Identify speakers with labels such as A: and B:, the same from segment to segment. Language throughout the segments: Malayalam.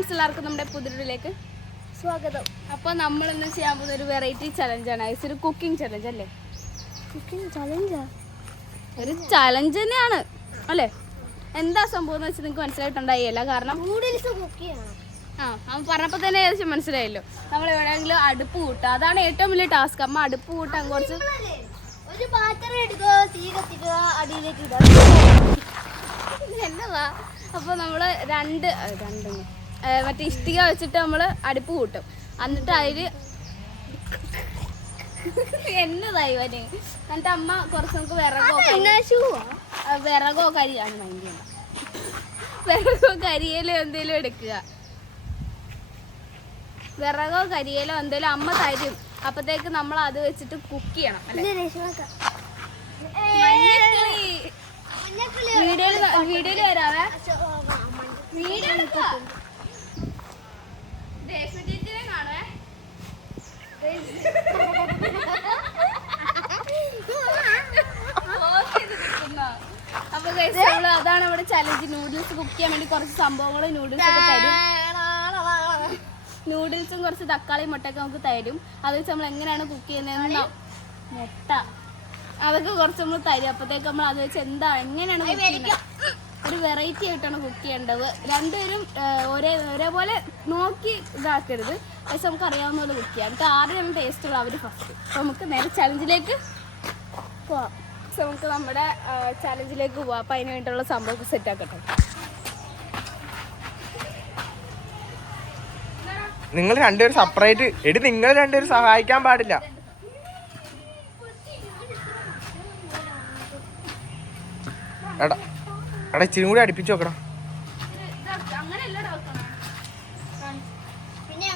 A: എല്ലാവർക്കും നമ്മുടെ പുതിരിലേക്ക്
B: സ്വാഗതം.
A: അപ്പോൾ നമ്മൾ ഇന്ന് ചെയ്യാൻ പോകുന്ന ഒരു വെറൈറ്റി ചലഞ്ചാണ് ഐസ് ഒരു കുക്കിംഗ് ചലഞ്ച് അല്ലേ?
B: കുക്കിംഗ് ചലഞ്ചാ
A: ഒരു ചലഞ്ച് തന്നെയാണ്. അല്ലേ? എന്താ സംഭവം എന്ന് വെച്ചാൽ നിങ്ങൾക്ക് മനസ്സിലായിട്ടുണ്ടായില്ല കാരണം
B: നൂഡിൽസ് കുക്ക് ചെയ്യണം.
A: ആ അവൻ പറഞ്ഞപ്പോൾ തന്നെ ഏകദേശം മനസ്സിലായല്ലോ. നമ്മൾ എവിടെയെങ്കിലും അടുപ്പ് കൂട്ടുക. അതാണ് ഏറ്റവും വലിയ ടാസ്ക് അമ്മ അടുപ്പ് കൂട്ടാൻ കുറച്ച്
B: ഒരു പാത്രം എടുക്കുക തീ കത്തിക്കുക അടിയിലേക്ക് ഇടുക.
A: എന്നതാ അപ്പോൾ നമ്മൾ രണ്ട് രണ്ടെന്ന് മറ്റേ ഇഷ്ടിക വെച്ചിട്ട് നമ്മൾ അടുപ്പ് കൂട്ടും. എന്നിട്ട് അതിൽ എന്നതായി വരെ എന്നിട്ട് അമ്മ കുറച്ച് നമുക്ക് വിറകോ വിറകോ കരിയാണ് മൈൻഡ് വിറകോ കരിയലോ എന്തേലും എടുക്കുക. വിറകോ കരിയലോ എന്തേലും അമ്മ തരും. അപ്പത്തേക്ക് നമ്മൾ അത് വെച്ചിട്ട് കുക്ക് ചെയ്യണം. വീഡിയോയിൽ വീഡിയോയിൽ വരാവേ. വീഡിയോ ചേച്ചിനെ കാണുവേ. നിൽക്കുന്നോ? അപ്പൊ നമ്മൾ അതാണ് ഇവിടെ ചലഞ്ച് നൂഡിൽസ് കുക്ക് ചെയ്യാൻ വേണ്ടി കുറച്ച് സംഭവങ്ങൾ നൂഡിൽസ് ഒക്കെ തരും. നൂഡിൽസും കുറച്ച് തക്കാളി മുട്ടയൊക്കെ നമുക്ക് തരും. അത് വെച്ച് നമ്മൾ എങ്ങനെയാണ് കുക്ക് ചെയ്യുന്നതെന്ന് മുട്ട. അതൊക്കെ കുറച്ച് നമ്മൾ തരും. അപ്പത്തേക്ക് നമ്മൾ അത് വെച്ച് എന്താ എങ്ങനെയാണ് കുക്ക് ചെയ്യുന്നത്? ഒരു വെറൈറ്റി ആയിട്ടാണ് കുക്ക് ചെയ്യേണ്ടത്. രണ്ടുപേരും ഒരേ ഒരേപോലെ നോക്കി ഇതാക്കരുത്. പക്ഷെ നമുക്ക് അറിയാവുന്ന പോലെ കുക്ക് ചെയ്യാം. നമുക്ക് ആദ്യം ടേസ്റ്റ് ഉള്ള അവർ ഫസ്റ്റ് അപ്പോൾ നമുക്ക് നേരെ ചലഞ്ചിലേക്ക് പോവാം. സോ നമുക്ക് നമ്മുടെ ചലഞ്ചിലേക്ക് പോവാം. അപ്പോൾ അതിന് സംഭവം സെറ്റ് ആക്കട്ടെ.
C: നിങ്ങൾ രണ്ടുപേരും സെപ്പറേറ്റ് എടി നിങ്ങൾ രണ്ടുപേരും സഹായിക്കാൻ പാടില്ല. എടാ എടാ ഇച്ചിരി കൂടി അടുപ്പിച്ച് നോക്കണം
B: പിന്നെ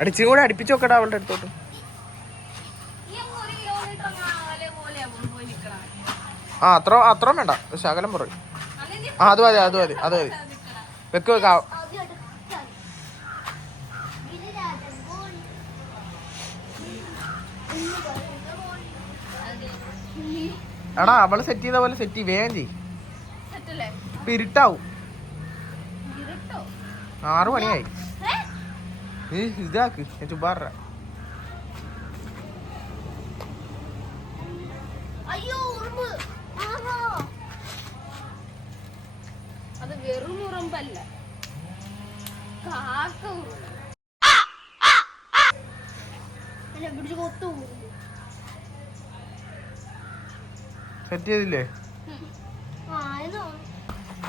C: കൂടെ കൂടി അടുപ്പിച്ച് നോക്കടാ അവളുടെ അടുത്തോട്ട്. ആ അത്ര അത്രയും വേണ്ട. ശകലം പറയും ആ അത് മതി അത് മതി അത് മതി. വെക്ക് വെക്ക. എടാ അവൾ സെറ്റ് ചെയ്ത പോലെ സെറ്റ് വേഗം
A: സെറ്റല്ലേ?
C: ഇപ്പൊ ഇരുട്ടാവും. ആറു മണിയായി. നീ ഇതാക്ക്. ഞാൻ
B: ആഹാ.
A: അത് വെറും ഉറമ്പല്ല. കാക്ക ഉറുമ്പ്.
B: പിടിച്ച് കൊത്തു
C: സെറ്റ് ചെയ്തില്ലേ?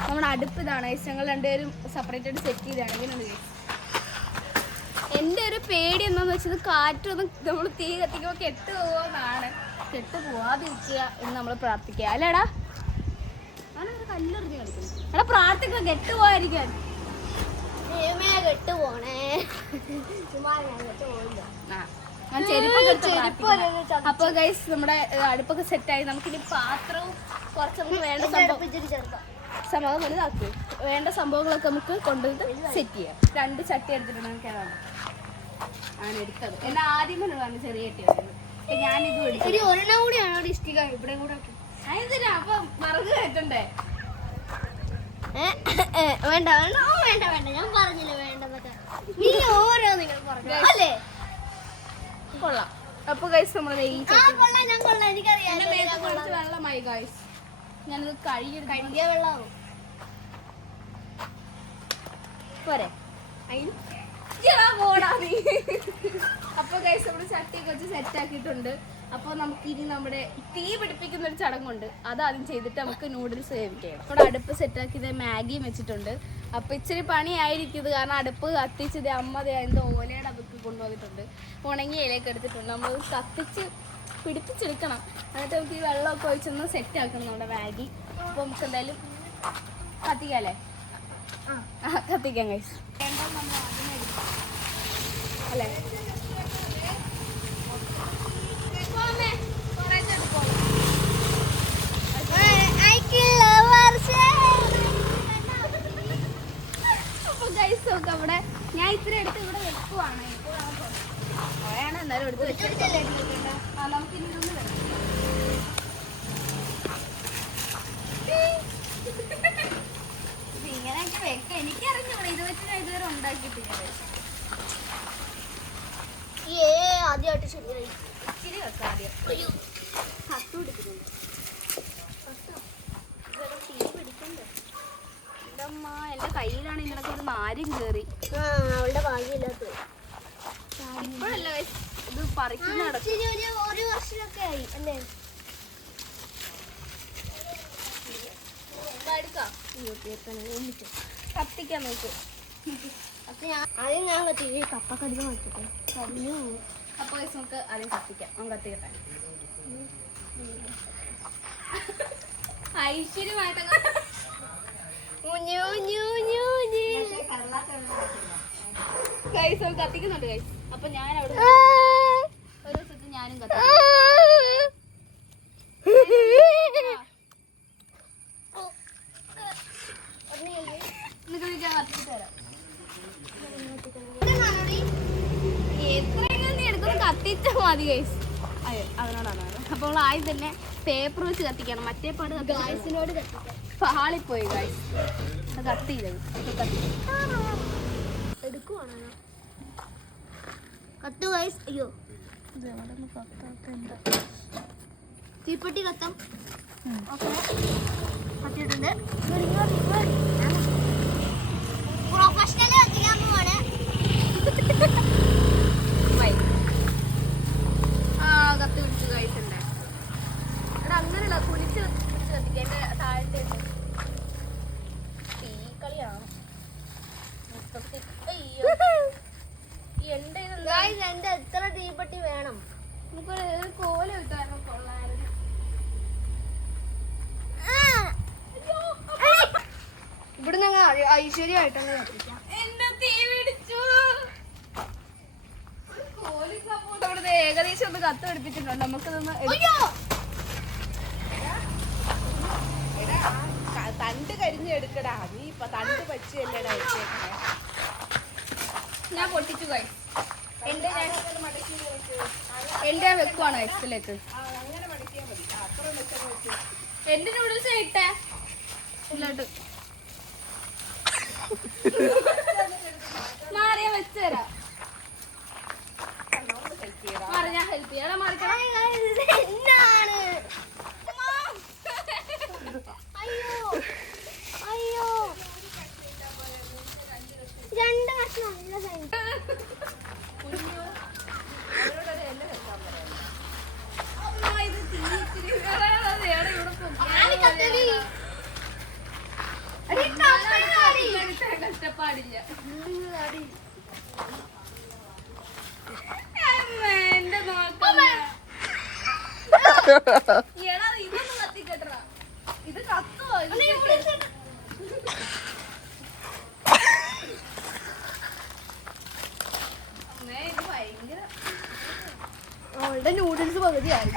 A: നമ്മുടെ അടുപ്പ് ഇതാണ്. ഞങ്ങൾ രണ്ടുപേരും സെപ്പറേറ്റ് ആയിട്ട് സെറ്റ് ചെയ്താണ് ഇങ്ങനെയുണ്ട് എന്റെ ഒരു പേടി എന്താന്ന് വെച്ചത് കാറ്റൊന്നും നമ്മൾ തീ കത്തിക്കുമ്പോൾ കെട്ട് പോകുമെന്നാണ് കെട്ട് പോവാതിരിക്കുക എന്ന് നമ്മൾ പ്രാർത്ഥിക്കുക. അല്ലേടാ? ഞാനൊരു കല്ലെറിഞ്ഞ് കളിക്കുന്നു എടാ പ്രാർത്ഥിക്കുക കെട്ട് പോകാതിരിക്കാൻ
B: കെട്ട് പോണേ. ചുമ്മാ ഞാൻ കെട്ട് പോയില്ല
A: ആ. ഞാൻ
B: ചെരുപ്പ്.
A: അപ്പൊ ഗൈസ് നമ്മുടെ അടുപ്പൊക്കെ സെറ്റായി നമുക്കിനി പാത്രവും കുറച്ച് നമുക്ക് വേണ്ട സംഭവം വലുതാക്കി വേണ്ട സംഭവങ്ങളൊക്കെ നമുക്ക് കൊണ്ടുവന്നിട്ട് സെറ്റ് ചെയ്യാം. രണ്ട് ചട്ടി എടുത്തിട്ടുണ്ട് നമുക്ക് ഏതാണ് ആണ് എടുത്തത്. എന്നാ ആദ്യം കൊണ്ടുവന്നു ചെറിയ ചട്ടി എടുത്തത് ഞാനിത് എടുത്തു
B: ഒരു ഒരെണ്ണം കൂടിയാണ് ഇഷ്ടിക. ഇവിടെ കൂടെ.
A: അതിനാ അപ്പൊ മറന്നു
B: ഏ, വേണ്ട വേണ്ട. വേണ്ട വേണ്ട. ഞാൻ പറഞ്ഞില്ല വേണ്ടെന്നൊക്കെ. നീ ഓരോ നിങ്ങൾ പറഞ്ഞു. അല്ലേ?
A: കൊള്ളാം. അപ്പൊ ഗൈസ് നമ്മൾ ചട്ടി വെള്ളമായി ഗൈസ് ഞാനിത് കഴുകി
B: കഴുകിയ വെള്ളമാവും
A: പോരെ. അപ്പൊ ഗൈസ് നമ്മുടെ ചട്ടിയൊക്കെ വെച്ച് സെറ്റ് ആക്കിയിട്ടുണ്ട്. അപ്പൊ നമുക്ക് ഇനി നമ്മുടെ തീ പിടിപ്പിക്കുന്ന ഒരു ചടങ്ങുണ്ട്. അത് ആദ്യം ചെയ്തിട്ട് നമുക്ക് നൂഡിൽസ് വേവിക്കണം നമ്മുടെ അടുപ്പ് സെറ്റ് ആക്കിയത് മാഗിയും വെച്ചിട്ടുണ്ട്. അപ്പൊ ഇച്ചിരി പണിയായിരിക്കും ഇത് കാരണം അടുപ്പ് കത്തിച്ചത് അമ്മ എന്തോ ഓലയുടെ അതൊക്കെ കൊണ്ടുവന്നിട്ടുണ്ട്. ഉണങ്ങിയ ഇലയൊക്കെ എടുത്തിട്ടുണ്ട്. നമ്മൾ കത്തിച്ച് പിടിപ്പിച്ചെടുക്കണം. എന്നിട്ട് നമുക്ക് ഈ വെള്ളമൊക്കെ ഒഴിച്ചൊന്ന് സെറ്റ് ആക്കണം നമ്മുടെ ബാഗി അപ്പോൾ നമുക്ക് എന്തായാലും കത്തിക്കാല്ലേ? ആ. കത്തിക്കാം കൈസ് അല്ലേ അപ്പൊ ഗൈസ് നോക്കാം അവിടെ. ഞാൻ ഇത്ര എടുത്ത് ഇവിടെ വെക്കുവാണ്. വേണം എന്നാലും എടുത്ത് വെച്ചിട്ട് ആ നമുക്ക് ഇനി ഇതൊന്ന് വെക്കാം ഇതിങ്ങനെ എങ്ങനെയൊക്കെ വെക്കാം എനിക്ക് അറിഞ്ഞൂടെ ഇത് വെച്ച് ഞാൻ ഇതുവരെ ഉണ്ടാക്കിയിട്ടില്ല
B: ഏ ആദ്യമായിട്ട് ശരിയായി
A: ഇച്ചിരി വെക്കാം ആദ്യം
B: അയ്യോ കത്ത് പിടിക്കുന്നുണ്ട്
A: എന്റെ അമ്മ എന്റെ കയ്യിലാണ് ഇതിനൊക്കെ ഒരു നാരും കയറി
B: ആ അവളുടെ ഭാഗ്യമില്ലാത്ത
A: ഇപ്പോഴല്ല guys, ഇത് പറിക്കുന്ന നടക്കും
B: ഇച്ചിരി ഒരു ഒരു വർഷമൊക്കെ ആയി അല്ലേ
A: കത്തിക്കാൻ നോക്ക്.
B: അപ്പൊ ഞാൻ ആദ്യം ഞാൻ കത്തിക്കും കപ്പ കടിക്കാൻ വെച്ചിട്ട് കരിഞ്ഞു.
A: അപ്പോൾ guys, നമുക്ക് ആദ്യം കത്തിക്കാം. അവൻ കത്തിക്കട്ടെ. അവൻ കത്തിക്കുന്നുണ്ട് അപ്പൊ ഞാൻ അവിടെ. ഒരു ദിവസത്തിൽ ഞാനും കത്തി
B: ആ.
A: നിങ്ങൾക്ക് ഞാൻ കത്തിച്ച് തരാം
B: ഇതെന്നാണോടി?
A: എത്രയെങ്കിലും നീ എടുക്കുന്ന കത്തിച്ചാൽ മതി ഗൈസ് അതെ അതിനോടാണ് അപ്പോൾ നമ്മൾ ആദ്യം തന്നെ പേപ്പർ വെച്ച് കത്തിക്കണം. മറ്റേ പാട്
B: ഗായ്സിനോട് കത്തിക്കാം.
A: പാളിപ്പോയി ഗൈസ് അത് കത്തിയില്ല
B: എടുക്കുവാണോ? കത്തു ഗൈസ് അയ്യോ. തീപ്പെട്ടി കത്തം. ഓക്കെ. കത്തിയിട്ടുണ്ട് പ്രൊഫഷണൽ കത്തിക്കാൻ പോവാണ്
A: വൈ. ആ കത്തി പിടിച്ച് ഗൈസ് ഉണ്ട് എടാ അങ്ങനെയല്ല കുളിച്ച് പിടിച്ച് കത്തിക്കുക എന്റെ താഴത്തെ തീ കളിയാണ് മൊത്തത്തിൽ അയ്യോ ഈ എണ്ട ഇതെന്താ
B: ഗായ്സ് എന്റെ എത്ര തീപ്പെട്ടി വേണം
A: നമുക്കൊരു ഒരു കോല കിട്ടായിരുന്നു കൊള്ളായിരുന്നു
B: ഇവിടുന്ന് ഐശ്വര്യമായിട്ടങ്ങ് കത്തിക്കാം.
A: സപ്പോർട്ട് ഏകദേശം ഒന്ന് കത്ത് പിടിപ്പിച്ചിട്ടുണ്ട്. നമുക്കിതൊന്ന്
D: തണ്ട് കരിഞ്ഞ് എടുക്കടാ നീ ഇപ്പൊ തണ്ട് പച്ചയല്ലേടാ
A: ഞാൻ പൊട്ടിച്ചു കൈ എന്റെ എന്റെ വെക്കുവാണ് എക്സിലേക്ക് എന്റെ നൂഡിൽസ് ഇട്ടേ? ഇല്ലോട്ട് മാറിയ വെച്ചുതരാം മാറി ഞാൻ ഹെൽപ്പ് ചെയ്യാം മാറിക്കണം
B: എന്നാണ് അയ്യോ അയ്യോ രണ്ട് കഷ്ണം നല്ല സൈസ്
A: അമ്മ, ഇത് തീ ഇച്ചിരി വേറെ ഏടെ ഇവിടെ
B: ആര് കത്തടി?
A: അടി, കപ്പലടി. അമ്മ, എന്റെ ഇതൊന്ന്. ഇത് കത്തുവോ?
B: അവളുടെ നൂഡിൽസ് പകുതിയായി.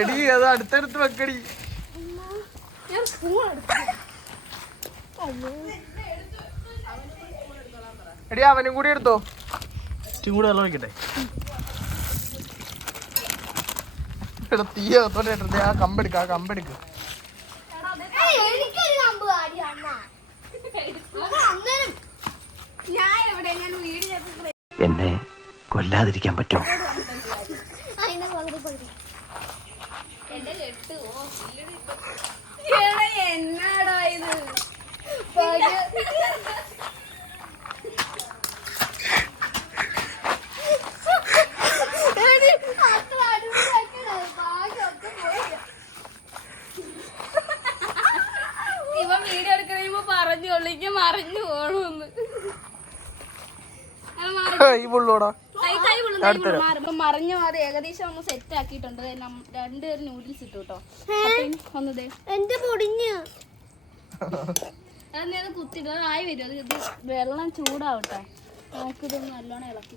C: എടി അത് അടുത്തടുത്ത് വെക്കടി.
A: ഞാൻ സ്പൂൺ എടുത്തു.
C: എടി അവനും കൂടി എടുത്തോ? കൂടെ കൂടി വെള്ളം ഒഴിക്കട്ടെ. എടാ തീ ആ കമ്പെടുക്ക ആ കമ്പെടുക്ക്
E: എന്നെ കൊല്ലാതിരിക്കാൻ പറ്റുമോ
A: എടാ എന്നാടാ ഇത്
B: അത്ര അടിപൊളിയാക്കിയതാ. ഭാഗ്യമൊക്കെ പോയി.
A: ഇവ വീഡിയോ എടുക്കണ പറഞ്ഞോളൂ ഇങ്ങനെ മറിഞ്ഞു പോണോന്ന്. മറിഞ്ഞു അത് ഏകദേശം ഒന്ന് സെറ്റ് ആക്കിയിട്ടുണ്ട്. രണ്ടുപേരും നൂഡിൽസ് ഇട്ടു കേട്ടോ അപ്പൊ ഇനി ഒന്ന് ദേ
B: എന്റെ പൊടിഞ്ഞു.
A: അത് നീ അത് കുത്തിട്ട് അത് ആയി വരും. അത് ഇത് വെള്ളം ചൂടാവട്ടെ. നമുക്കിതൊന്ന് നല്ലോണം ഇളക്കി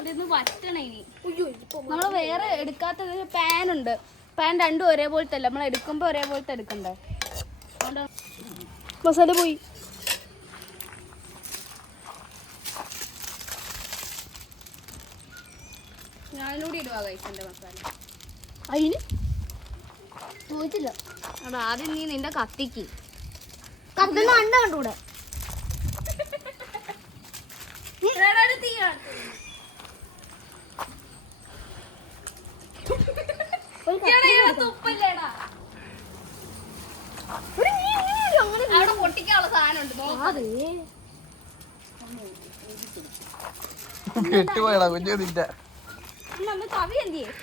A: ഇതൊന്ന് വറ്റണം ഇനി.
B: അയ്യോ ഇപ്പൊ
A: നമ്മൾ വേറെ എടുക്കാത്തത് പാൻ ഉണ്ട്. പാൻ രണ്ടും ഒരേപോലത്തെ അല്ല. നമ്മൾ എടുക്കുമ്പോൾ ഒരേപോലത്തെ എടുക്കണ്ടേ? മസാല പോയി. ഞാനിലൂടെ ഇടുവാ കഴിച്ചെന്റെ മസാല.
B: അതിന്
A: ആദ്യം നീ നിന്റെ കത്തിക്ക്.
B: കത്തുന്ന കണ്ട കണ്ടൂടെ ഒരു
A: തുപ്പല്ലേടാ
B: ഒരു നീ ഇങ്ങനെ ഇരു, അങ്ങനെ
A: അവിടെ പൊട്ടിക്കാനുള്ള സാധനം ഉണ്ട് നോക്ക്.
B: അതെ
C: കെട്ടുപോയടാ കുഞ്ഞു നിന്റെ.
A: തവി എന്ത് ചെയ്യും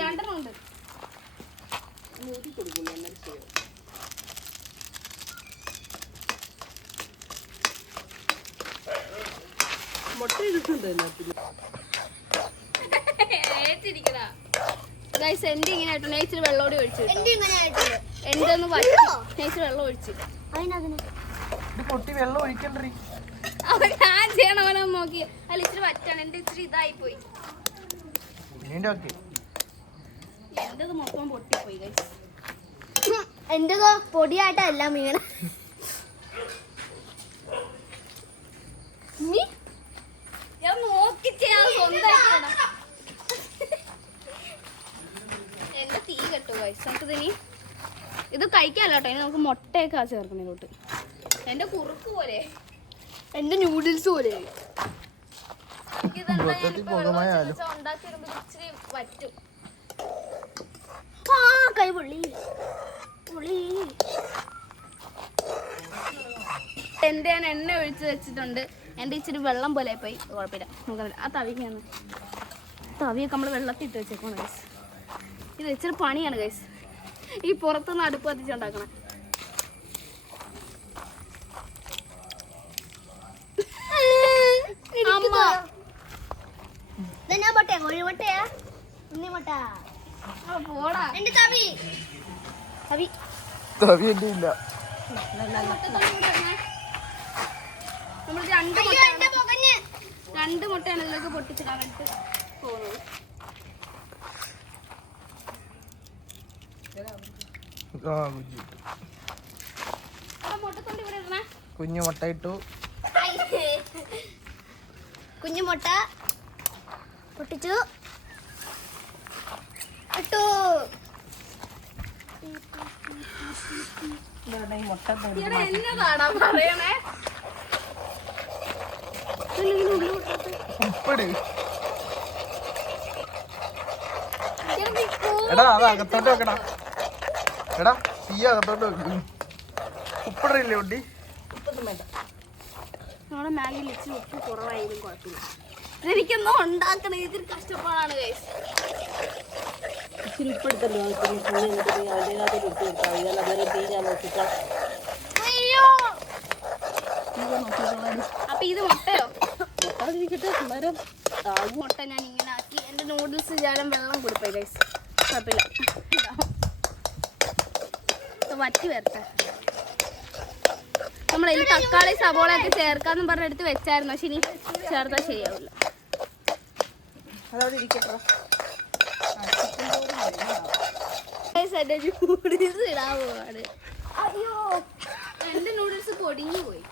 A: രണ്ടെണ്ണം ഉണ്ട്
D: മുട്ട ഇട്ടിട്ടുണ്ട്
A: ഗൈസ് എന്റെ ഇങ്ങനെ ആയിട്ടുണ്ട് ഞാൻ ഇച്ചിരി വെള്ളോടി ഒഴിച്ചു.
B: എന്റെ
A: ഒന്ന് പറ്റി ഇച്ചിരി വെള്ളം ഒഴിച്ച്.
C: പൊട്ടി വെള്ളം ഒഴിക്കണ്ടേ
A: അപ്പൊ ഞാൻ ചെയ്യണവനെ നോക്കി. അല്ല ഇച്ചിരി വറ്റാണ്. എന്റെ ഇച്ചിരി ഇതായി പോയി. എന്റേത് മൊത്തം പൊട്ടിപ്പോയി ഗൈസ്
B: എന്റേതോ പൊടിയായിട്ടല്ല
A: നീ? ഞാൻ നോക്കി ചെയ്യാൻ സ്വന്തമായിട്ട് എന്റെ തീ കെട്ടു ഗൈസ് നമുക്ക് ഇനി? ഇത് കഴിക്കാല്ലോ കേട്ടോ. ഇനി നമുക്ക് മുട്ടയൊക്കെ ചേർക്കണം ഇതിലോട്ട് എന്റെ കുറുക്ക് പോലെ.
B: എന്റെ നൂഡിൽസ് പോലെ
A: എന്റെ ഞാൻ എണ്ണ ഒഴിച്ച് വെച്ചിട്ടുണ്ട്. എന്റെ ഇച്ചിരി വെള്ളം പോലെ പോയി കുഴപ്പമില്ല. നമുക്ക് ആ തവിക്കാണ് തവിയൊക്കെ നമ്മൾ വെള്ളത്തിൽ ഇട്ട് വെച്ചേക്കണം ഗൈസ് ഇത് ഇച്ചിരി പണിയാണ് ഗൈസ് ഈ പുറത്തുനിന്ന് അടുപ്പ് കത്തിച്ചുണ്ടാക്കണം അമ്മ
B: ഇതെന്നാ മുട്ട കോഴിമുട്ടയാ ഉണ്ണി മുട്ട
A: ആ, പോടാ
B: എന്റെ തവി.
C: എന്റെ ഇല്ല.
A: രണ്ട് മുട്ടയാണ്. ഇതിലേക്ക് പൊട്ടിച്ചിടാൻ വേണ്ടിട്ട് പോകുന്നത്.
C: കുഞ്ഞു മുട്ട ഇട്ടു.
B: കുഞ്ഞു മുട്ട പൊട്ടിച്ചു ഇട്ടു
D: ഇതാണ് ഈ മുട്ട
A: ഇവിടെ എന്നതാടാ പറയണേ?
C: എടാ അത് അകത്തോട്ട് വെക്കടാ. എടാ തീ അകത്തോട്ട് വെക്കും. ഉപ്പിടില്ലേ കുട്ടി?
A: നമ്മുടെ മാഗിയിൽ ഇച്ചിരി ഉപ്പ് കുറവായാലും കുഴപ്പമില്ല. എനിക്കൊന്നും ഉണ്ടാക്കണേ ഇതിൽ കഷ്ടപ്പാടാണ് ഗൈസ്
D: ഇച്ചിരി ഉപ്പെടുത്തല്ലോ പിന്നെ പുളി എന്നിട്ട് നീ അതിനകത്ത് ഇട്ട് വെക്കാം ഇയാൾ അന്നേരം തീ ഞാൻ നോക്കിക്കാം
A: അപ്പൊ ഇത് മുട്ടയോ?
D: മുട്ടാതിരിക്കട്ടെ അന്നേരം ആകും
A: മുട്ട ഞാൻ ഇങ്ങനെ ആക്കി. നൂഡിൽസ് വെള്ളം കൊടുപ്പോയി ഗൈസ് കുഴപ്പമില്ല. ഇത്. വറ്റി വരട്ടെ. നമ്മളതിൽ തക്കാളി സബോളയൊക്കെ ചേർക്കാന്ന് പറഞ്ഞെടുത്ത് വെച്ചായിരുന്നു. പക്ഷെ ഇനി ചേർത്താൽ ശരിയാവില്ല.
D: അതവിടെ ഇരിക്കട്ടെ
A: എന്റെ നൂഡിൽസ് ഇടാൻ പോവാണ്. അയ്യോ എന്റെ നൂഡിൽസ് പൊടിഞ്ഞു പോയി.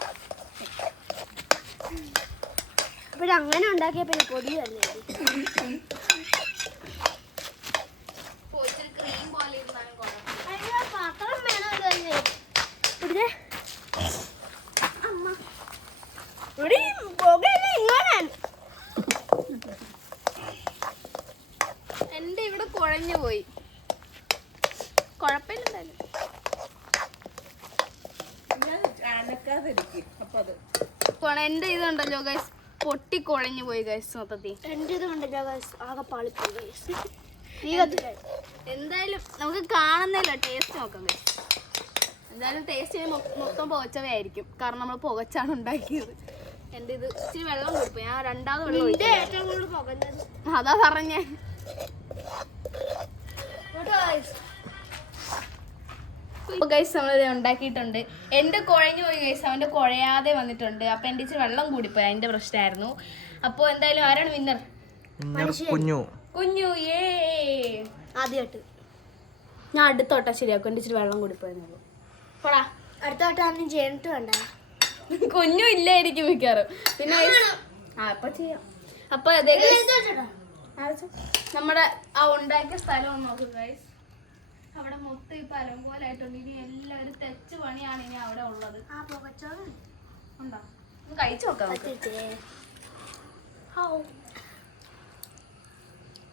B: ഇവിടെ അങ്ങനെ ഉണ്ടാക്കിയ പിന്നെ പൊടി തന്നെ
A: ക്രീം പോലെ ഇരുന്നാലും കുഴപ്പമില്ല
B: അയ്യോ പാത്രം വേണം ഇത് തന്നെ. ഇവിടെ ഇവിടെ ഈ പുകയില്ല ഇങ്ങനെ
A: എന്റെ ഇവിടെ കുഴഞ്ഞു പോയി കുഴപ്പമില്ല എന്തായാലും
D: ഞാൻ അനക്കാതിരിക്കും അപ്പൊ അത്
A: കൊണ- എന്റെ ഇതുണ്ടല്ലോ ഗൈസ് പൊട്ടി കുഴഞ്ഞു പോയി ഗൈസ് മൊത്തത്തിൽ.
B: കണ്ടില്ല. ആകെ പാളിപ്പോയി
A: എന്തായാലും നമുക്ക് കാണുന്നില്ല ടേസ്റ്റ് നോക്കാം ഗൈസ്. എന്തായാലും ടേസ്റ്റ് മൊത്തം പുകച്ചവയായിരിക്കും. കാരണം നമ്മൾ പുകച്ചാണ് ഉണ്ടാക്കിയത്. എന്റെ ഇത് ഇച്ചിരി വെള്ളം കൊടുക്കും. ഞാൻ രണ്ടാമത് വെള്ളം
B: പുകഞ്ഞത്.
A: അതാ പറഞ്ഞേ. ഗൈസ് നമ്മൾ ഉണ്ടാക്കിയിട്ടുണ്ട്. എന്റെ കുഴഞ്ഞു പോയി ഗൈസ് അവന്റെ കുഴയാതെ വന്നിട്ടുണ്ട്. അപ്പോൾ എന്റെ ഇച്ചിരി വെള്ളം കൂടിപ്പോയി. അതിന്റെ പ്രശ്നമായിരുന്നു. അപ്പോൾ എന്തായാലും ആരാണ് വിന്നർ
C: കുഞ്ഞു.
A: കുഞ്ഞു ഏ
B: ആദ്യമായിട്ട്.
A: ഞാൻ അടുത്തോട്ടാ ശരിയാക്കും. എന്റെ ഇച്ചിരി വെള്ളം കൂടിപ്പോയെന്നുള്ളൂ പോടാ.
B: അടുത്ത വട്ടം ചെയ്തിട്ട് വേണ്ട.
A: കുഞ്ഞു ഇല്ലായിരിക്കും മിക്കാറും പിന്നെ ആ അപ്പൊ ചെയ്യാം. അപ്പൊ അതേ guys, നമ്മുടെ ആ ഉണ്ടാക്കിയ സ്ഥലം ഒന്ന് നോക്കുക ഗൈസ് അവിടെ മൊത്തം ഇപ്പൊ അലങ്കോലായിട്ടുണ്ട് ഇനി എല്ലാവരും തെച്ച് പണിയാണ് ഇനി അവിടെ ഉള്ളത്. ഉണ്ടോ? ഒന്ന് കഴിച്ചു നോക്കാം നമുക്ക്.
B: പറ്റിച്ചേ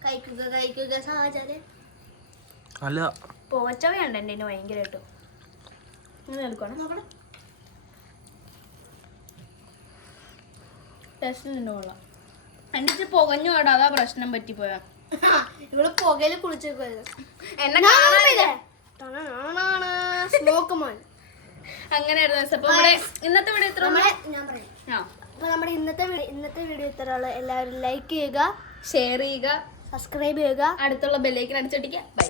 B: കഴിക്കുക കഴിക്കുക സാഹചര്യം
C: അല്ല.
A: പോച്ചവയുണ്ട് എന്റെ ഭയങ്കരമായിട്ട് ഇങ്ങനെ എടുക്കണം
B: നോക്കണം.
A: ടെസ്റ്റ് നിന്നെ കൊള്ളാം. എന്റെ പുകഞ്ഞു അതാ പ്രശ്നം പറ്റിപ്പോയാ.
B: ഇവൾ പുകയിൽ കുളിച്ചേക്കുവായിരുന്നു.
A: എന്നെ കാണാനില്ല.
B: സ്മോക്ക് മോൻ.
A: അങ്ങനെയായിരുന്നു ദിവസം. അപ്പൊ ഇവിടെ ഇന്നത്തെ ഇവിടെ ഇത്ര
B: നമ്മളെ ഞാൻ പറയാം.
A: ആ.
B: അപ്പൊ നമ്മുടെ ഇന്നത്തെ വീ- ഇന്നത്തെ വീഡിയോ ഇത്ര എല്ലാവരും ലൈക്ക് ചെയ്യുക
A: ഷെയർ ചെയ്യുക
B: സബ്സ്ക്രൈബ് ചെയ്യുക.
A: അടുത്തുള്ള ബെല്ലേക്ക് അടിച്ചടിക്കുക ബൈ